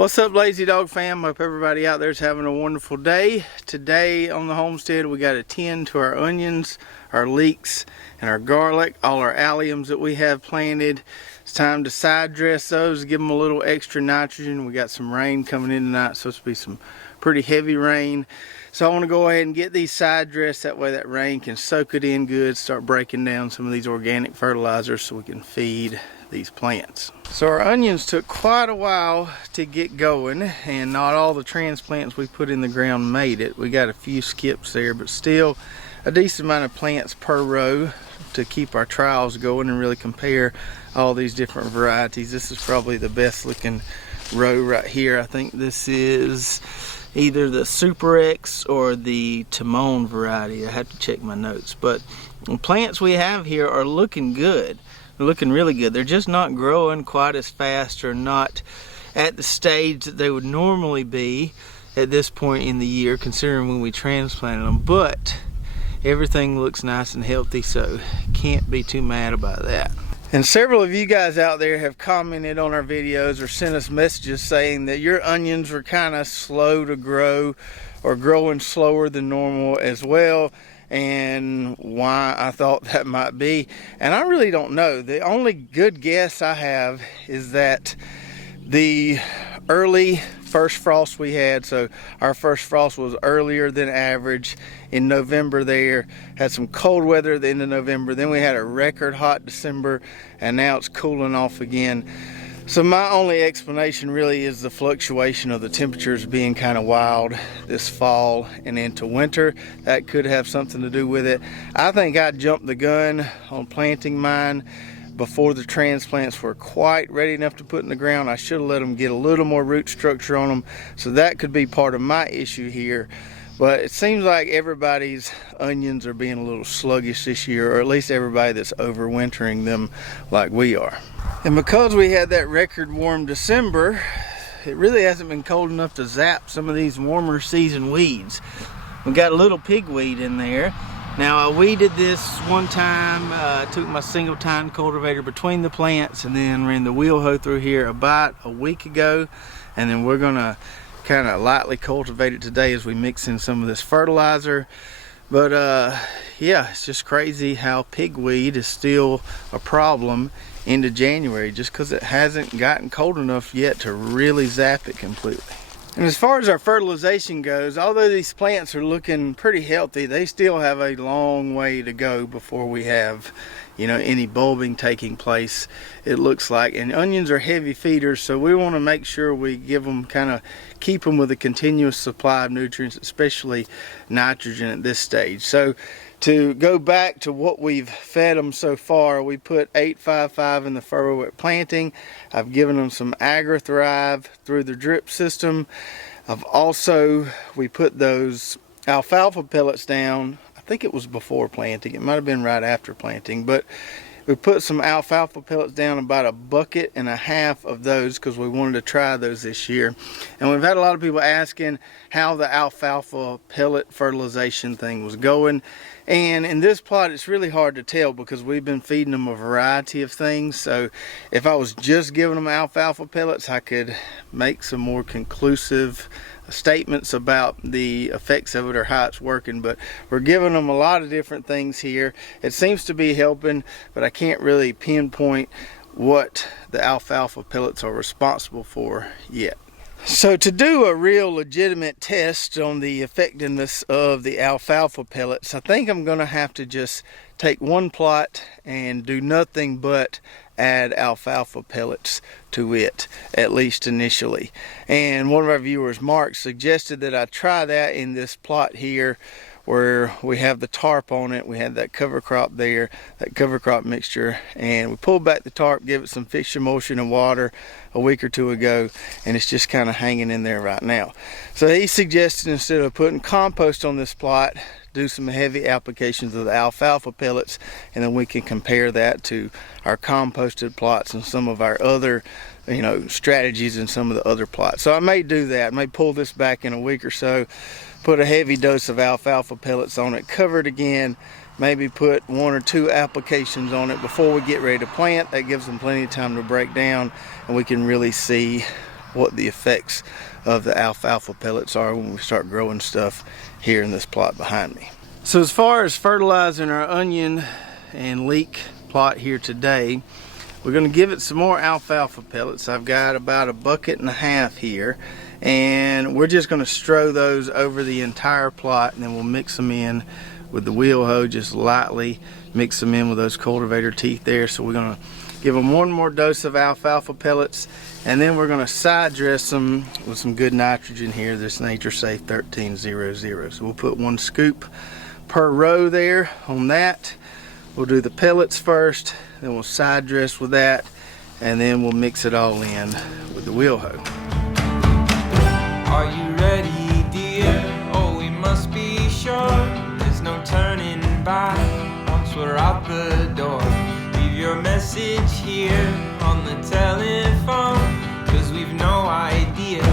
What's up, Lazy Dog fam? Hope everybody out there is having a wonderful day. Today on the homestead we got to tend to our onions, our leeks, and our garlic, all our alliums that we have planted. It's time to side dress those, give them a little extra nitrogen. We got some rain coming in tonight, so it's supposed to be some pretty heavy rain. So I want to go ahead and get these side dressed, that way that rain can soak it in good, start breaking down some of these organic fertilizers so we can feed these plants. So our onions took quite a while to get going, and not all the transplants we put in the ground made it. We got a few skips there, but still a decent amount of plants per row to keep our trials going and really compare all these different varieties. This is probably the best looking row right here. I think this is either the Super X or the Timon variety. I have to check my notes, but the plants we have here are looking good. They're looking really good. They're just not growing quite as fast, or not at the stage that they would normally be at this point in the year, considering when we transplanted them, but everything looks nice and healthy, so can't be too mad about that. And several of you guys out there have commented on our videos or sent us messages saying that your onions were kind of slow to grow or growing slower than normal as well, and why I thought that might be. And I really don't know. The only good guess I have is that the early first frost we had, so our first frost was earlier than average in November there, had some cold weather at the end of November, then we had a record hot December, and now it's cooling off again. So my only explanation really is the fluctuation of the temperatures being kind of wild this fall and into winter. That could have something to do with it. I think I jumped the gun on planting mine before the transplants were quite ready enough to put in the ground. I should have let them get a little more root structure on them, so that could be part of my issue here. But it seems like everybody's onions are being a little sluggish this year, or at least everybody that's overwintering them like we are. And because we had that record warm December, it really hasn't been cold enough to zap some of these warmer season weeds. We got a little pigweed in there. Now I weeded this one time, took my single tine cultivator between the plants and then ran the wheel hoe through here about a week ago, and then we're gonna kind of lightly cultivate it today as we mix in some of this fertilizer. But yeah, it's just crazy how pigweed is still a problem into January, just because it hasn't gotten cold enough yet to really zap it completely. And as far as our fertilization goes, although these plants are looking pretty healthy, they still have a long way to go before we have, you know, any bulbing taking place, it looks like. And onions are heavy feeders, so we want to make sure we give them, kind of keep them with a continuous supply of nutrients, especially nitrogen at this stage. So to go back to what we've fed them so far, we put 855 in the furrow at planting. I've given them some Agri-Thrive through the drip system. We put those alfalfa pellets down. I think it was before planting. It might have been right after planting, but we put some alfalfa pellets down, about 1.5 buckets of those, because we wanted to try those this year. And we've had a lot of people asking how the alfalfa pellet fertilization thing was going. And in this plot, it's really hard to tell because we've been feeding them a variety of things. So if I was just giving them alfalfa pellets, I could make some more conclusive statements about the effects of it or how it's working. But we're giving them a lot of different things here. It seems to be helping, but I can't really pinpoint what the alfalfa pellets are responsible for yet. So to do a real legitimate test on the effectiveness of the alfalfa pellets, I think I'm going to have to just take one plot and do nothing but add alfalfa pellets to it, at least initially. And one of our viewers, Mark, suggested that I try that in this plot here where we have the tarp on it. We had that cover crop there, that cover crop mixture, and we pulled back the tarp, give it some fixed emulsion and water a week or two ago, and it's just kind of hanging in there right now. So he suggested, instead of putting compost on this plot, do some heavy applications of the alfalfa pellets, and then we can compare that to our composted plots and some of our other, you know, strategies in some of the other plots. So I may do that. I may pull this back in a week or so, put a heavy dose of alfalfa pellets on it, cover it again, maybe put 1 or 2 applications on it before we get ready to plant. That gives them plenty of time to break down, and we can really see what the effects of the alfalfa pellets are when we start growing stuff here in this plot behind me. So as far as fertilizing our onion and leek plot here today, we're going to give it some more alfalfa pellets. I've got about 1.5 buckets here, and we're just going to strow those over the entire plot, and then we'll mix them in with the wheel hoe, just lightly mix them in with those cultivator teeth there. So we're going to give them one more dose of alfalfa pellets, and then we're going to side dress them with some good nitrogen here, this Nature Safe 1300. So we'll put 1 scoop per row there on that. We'll do the pellets first, then we'll side dress with that, and then we'll mix it all in with the wheel hoe. Are you ready, dear? Oh, we must be sure there's no turning back once we're out the door. Leave your message here on the telephone, 'cause we've no idea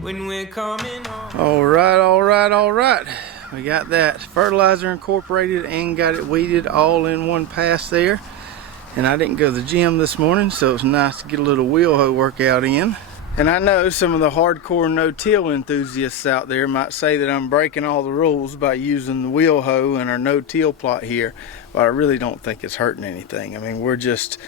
when we're coming home. All right. We got that fertilizer incorporated and got it weeded all in one pass there. And I didn't go to the gym this morning, so it's nice to get a little wheel hoe workout in. And I know some of the hardcore no-till enthusiasts out there might say that I'm breaking all the rules by using the wheel hoe in our no-till plot here, but I really don't think it's hurting anything. I mean, we're just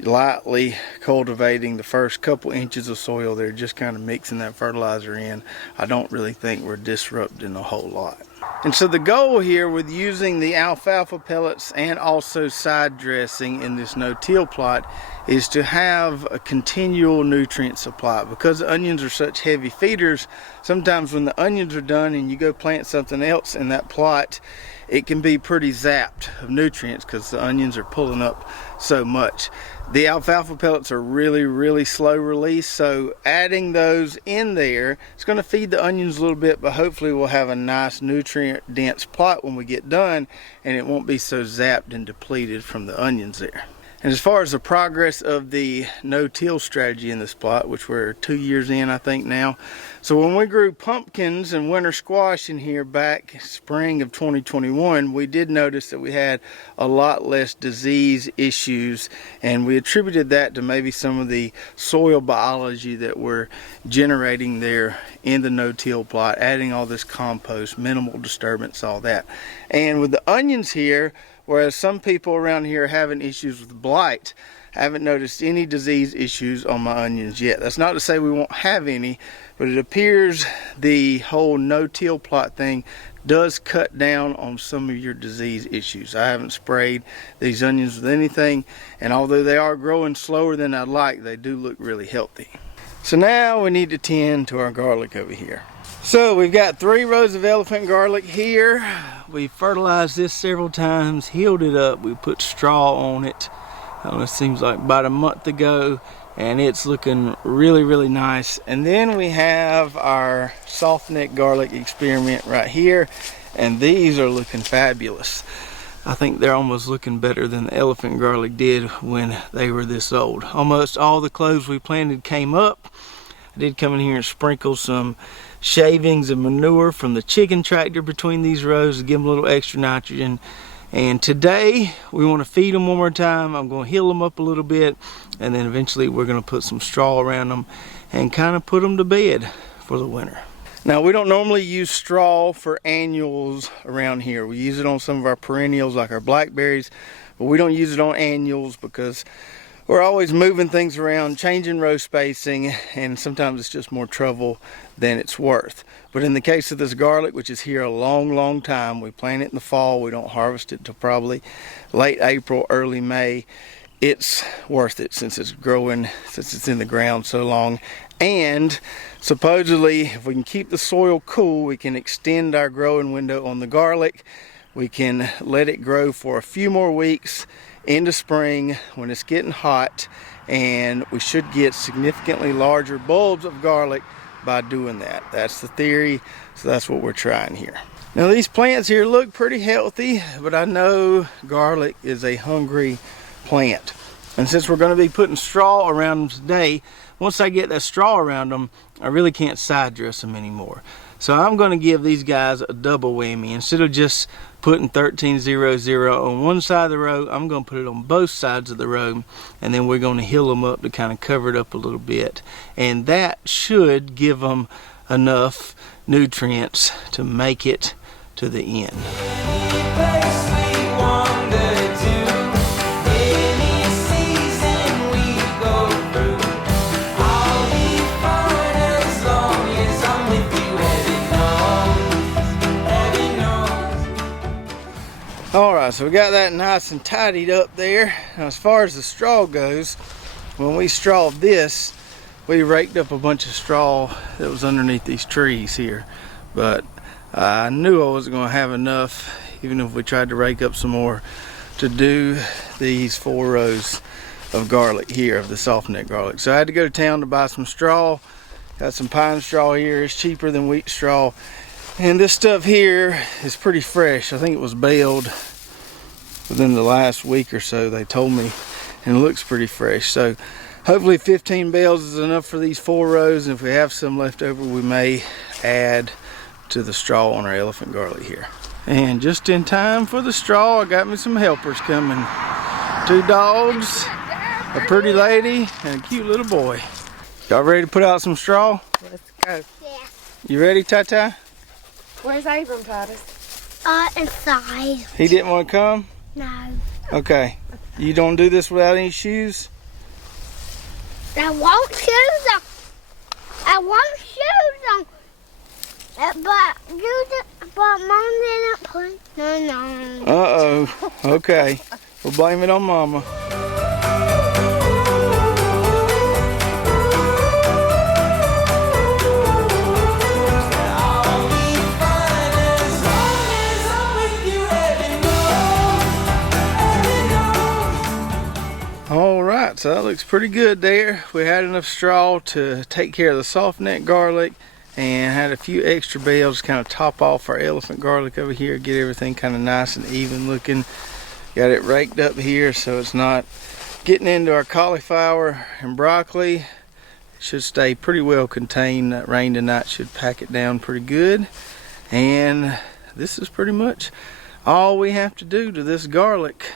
lightly cultivating the first couple inches of soil there, just kind of mixing that fertilizer in. I don't really think we're disrupting a whole lot. And so the goal here with using the alfalfa pellets and also side dressing in this no-till plot is to have a continual nutrient supply. Because onions are such heavy feeders, sometimes when the onions are done and you go plant something else in that plot, it can be pretty zapped of nutrients because the onions are pulling up so much. The alfalfa pellets are really slow release, so adding those in there, it's going to feed the onions a little bit, but hopefully we'll have a nice nutrient dense plot when we get done, and it won't be so zapped and depleted from the onions there. And as far as the progress of the no-till strategy in this plot, which we're 2 years in, I think now. So when we grew pumpkins and winter squash in here back spring of 2021, we did notice that we had a lot less disease issues, and we attributed that to maybe some of the soil biology that we're generating there in the no-till plot, adding all this compost, minimal disturbance, all that. And with the onions here, whereas some people around here are having issues with blight, I haven't noticed any disease issues on my onions yet. That's not to say we won't have any, but it appears the whole no-till plot thing does cut down on some of your disease issues. I haven't sprayed these onions with anything, and although they are growing slower than I'd like, they do look really healthy. So now we need to tend to our garlic over here. So we've got 3 rows of elephant garlic here. We fertilized this several times, healed it up. We put straw on it. It seems like about a month ago, and it's looking really nice. And then we have our softneck garlic experiment right here, and these are looking fabulous. I think they're almost looking better than the elephant garlic did when they were this old. Almost all the cloves we planted came up. I did come in here and sprinkle some shavings of manure from the chicken tractor between these rows to give them a little extra nitrogen. And today we want to feed them one more time. I'm going to heal them up a little bit, and then eventually we're going to put some straw around them and kind of put them to bed for the winter. Now, we don't normally use straw for annuals around here. We use it on some of our perennials like our blackberries, but we don't use it on annuals because we're always moving things around, changing row spacing, and sometimes it's just more trouble than it's worth. But in the case of this garlic, which is here a long time, we plant it in the fall, we don't harvest it till probably late April, early May. It's worth it since it's growing, since it's in the ground so long. And supposedly, if we can keep the soil cool, we can extend our growing window on the garlic. We can let it grow for a few more weeks into spring when it's getting hot, and we should get significantly larger bulbs of garlic by doing that. That's the theory, so that's what we're trying here. Now, these plants here look pretty healthy, but I know garlic is a hungry plant. And since we're going to be putting straw around them today, once I get that straw around them, I really can't side dress them anymore. So I'm going to give these guys a double whammy. Instead of just putting 1300 on one side of the row, I'm going to put it on both sides of the row, and then we're going to hill them up to kind of cover it up a little bit. And that should give them enough nutrients to make it to the end. Alright, so we got that nice and tidied up there. Now, as far as the straw goes, when we strawed this, we raked up a bunch of straw that was underneath these trees here. But I knew I wasn't going to have enough, even if we tried to rake up some more, to do these 4 rows of garlic here, of the softneck garlic. So I had to go to town to buy some straw. Got some pine straw here. It's cheaper than wheat straw. And this stuff here is pretty fresh. I think it was baled within the last week or so, they told me, and it looks pretty fresh. So hopefully 15 bales is enough for these 4 rows, and if we have some left over, we may add to the straw on our elephant garlic here. And just in time for the straw, I got me some helpers coming. 2 dogs, a pretty lady, and a cute little boy. Y'all ready to put out some straw? Let's go. Yeah. You ready, Tata? Where's Abram, Titus? Inside. He didn't want to come? No. Okay. You don't do this without any shoes? I want shoes on. I want shoes on. But Mom didn't put. No. Uh-oh. Okay. We'll blame it on Mama. Alright, so that looks pretty good there. We had enough straw to take care of the softneck garlic, and had a few extra bales to kind of top off our elephant garlic over here, get everything kind of nice and even looking. Got it raked up here so it's not getting into our cauliflower and broccoli. It should stay pretty well contained. That rain tonight should pack it down pretty good. And this is pretty much all we have to do to this garlic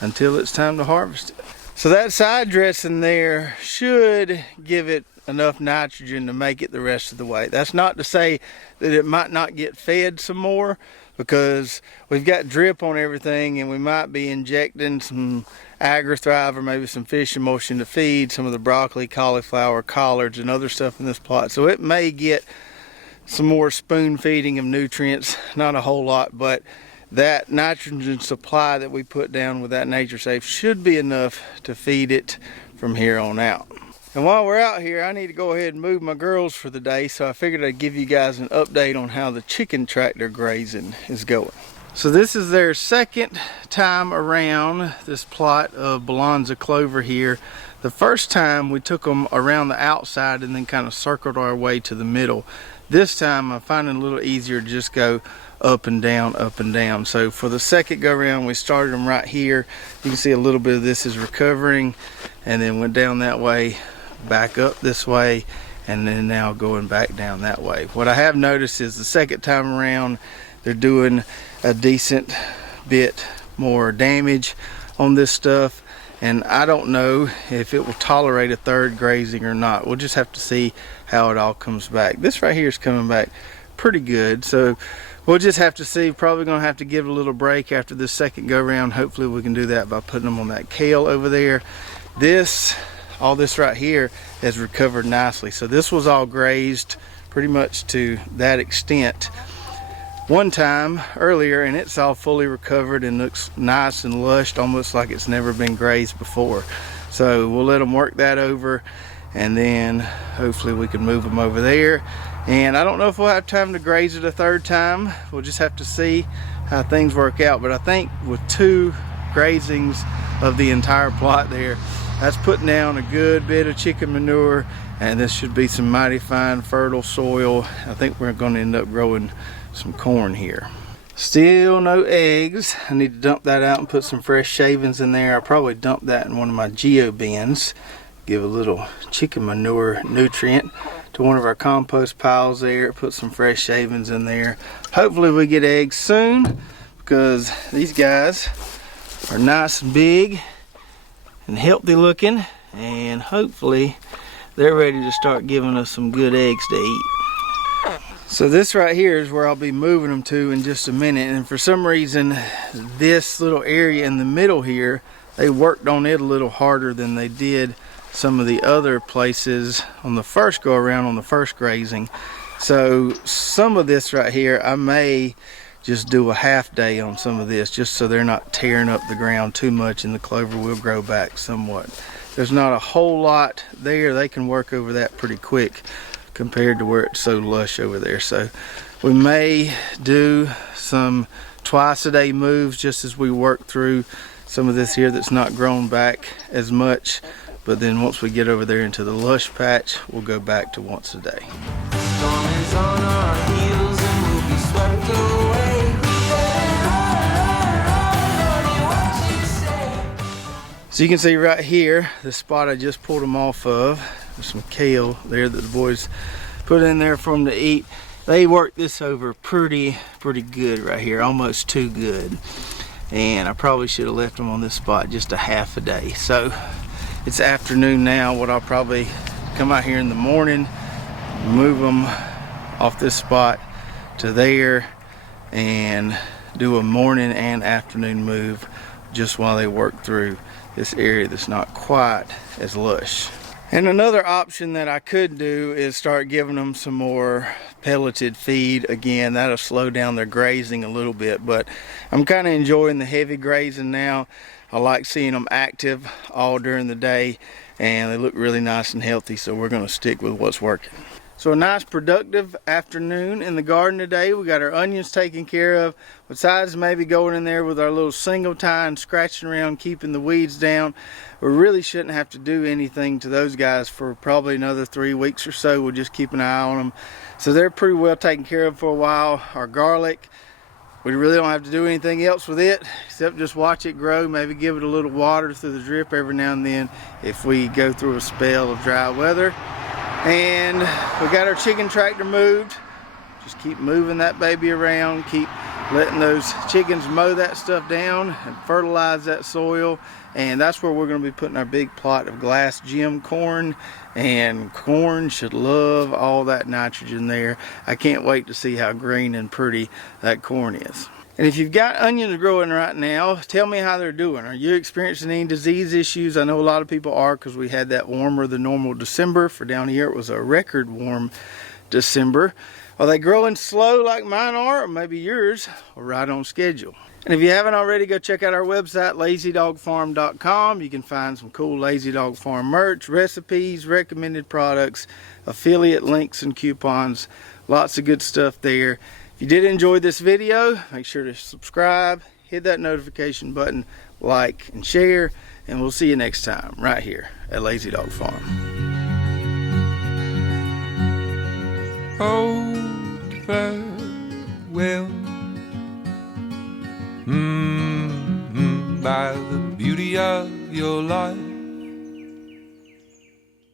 until it's time to harvest it. So that side dressing there should give it enough nitrogen to make it the rest of the way. That's not to say that it might not get fed some more, because we've got drip on everything, and we might be injecting some Agri-Thrive or maybe some fish emulsion to feed some of the broccoli, cauliflower, collards, and other stuff in this plot. So it may get some more spoon feeding of nutrients, not a whole lot, but that nitrogen supply that we put down with that Nature Safe should be enough to feed it from here on out. And while we're out here, I need to go ahead and move my girls for the day, so I figured I'd give you guys an update on how the chicken tractor grazing is going. So this is their second time around this plot of Balanza clover here. The first time we took them around the outside and then kind of circled our way to the middle. This time I'm finding it a little easier to just go up and down, up and down. So for the second go around, we started them right here. You can see a little bit of this is recovering, and then went down that way, back up this way, and then now going back down that way. What I have noticed is the second time around, they're doing a decent bit more damage on this stuff, and I don't know if it will tolerate a third grazing or not. We'll just have to see how it all comes back. This right here is coming back pretty good, so we'll just have to see. Probably gonna have to give it a little break after this second go round. Hopefully we can do that by putting them on that kale over there. All this right here has recovered nicely. So this was all grazed pretty much to that extent one time earlier, and it's all fully recovered and looks nice and lush, almost like it's never been grazed before. So we'll let them work that over, and then hopefully we can move them over there. And I don't know if we'll have time to graze it a third time. We'll just have to see how things work out. But I think with 2 grazings of the entire plot there, that's putting down a good bit of chicken manure, and this should be some mighty fine fertile soil. I think we're going to end up growing some corn here. Still no eggs. I need to dump that out and put some fresh shavings in there. I'll probably dump that in one of my geo bins, give a little chicken manure nutrient to one of our compost piles there, put some fresh shavings in there. Hopefully we get eggs soon, because these guys are nice and big and healthy looking, and hopefully they're ready to start giving us some good eggs to eat. So this right here is where I'll be moving them to in just a minute, and for some reason this little area in the middle here, they worked on it a little harder than they did some of the other places on the first go around, on the first grazing. So some of this right here, I may just do a half day on some of this, just so they're not tearing up the ground too much and the clover will grow back somewhat. There's not a whole lot there. They can work over that pretty quick compared to where it's so lush over there. So we may do some twice a day moves just as we work through some of this here that's not grown back as much. But then once we get over there into the lush patch, we'll go back to once a day. Storm is on our heels and we'll be swept away. So you can see right here, the spot I just pulled them off of. There's some kale there that the boys put in there for them to eat. They worked this over pretty good right here, almost too good. And I probably should have left them on this spot just a half a day. So it's afternoon now. What I'll probably come out here in the morning, move them off this spot to there, and do a morning and afternoon move just while they work through this area that's not quite as lush. And another option that I could do is start giving them some more pelleted feed. Again, that'll slow down their grazing a little bit, but I'm kind of enjoying the heavy grazing now. I like seeing them active all during the day, and they look really nice and healthy, so we're going to stick with what's working. So a nice productive afternoon in the garden today. We got our onions taken care of. Besides maybe going in there with our little single tie and scratching around, keeping the weeds down, we really shouldn't have to do anything to those guys for probably another 3 weeks or so. We'll just keep an eye on them. So they're pretty well taken care of for a while. Our garlic, we really don't have to do anything else with it except just watch it grow, maybe give it a little water through the drip every now and then if we go through a spell of dry weather. And we got our chicken tractor moved. Just keep moving that baby around, keep letting those chickens mow that stuff down and fertilize that soil. And that's where we're going to be putting our big plot of glass gem corn, and corn should love all that nitrogen there. I can't wait to see how green and pretty that corn is. And if you've got onions growing right now, tell me how they're doing. Are you experiencing any disease issues? I know a lot of people are, because we had that warmer than normal December. For down here it was a record warm December. Are they growing slow like mine are, or maybe yours are right on schedule? And if you haven't already, go check out our website, lazydogfarm.com. You can find some cool Lazy Dog Farm merch, recipes, recommended products, affiliate links and coupons. Lots of good stuff there. If you did enjoy this video, make sure to subscribe, hit that notification button, like and share, and we'll see you next time right here at Lazy Dog Farm. Hold farewell. By the beauty of your life.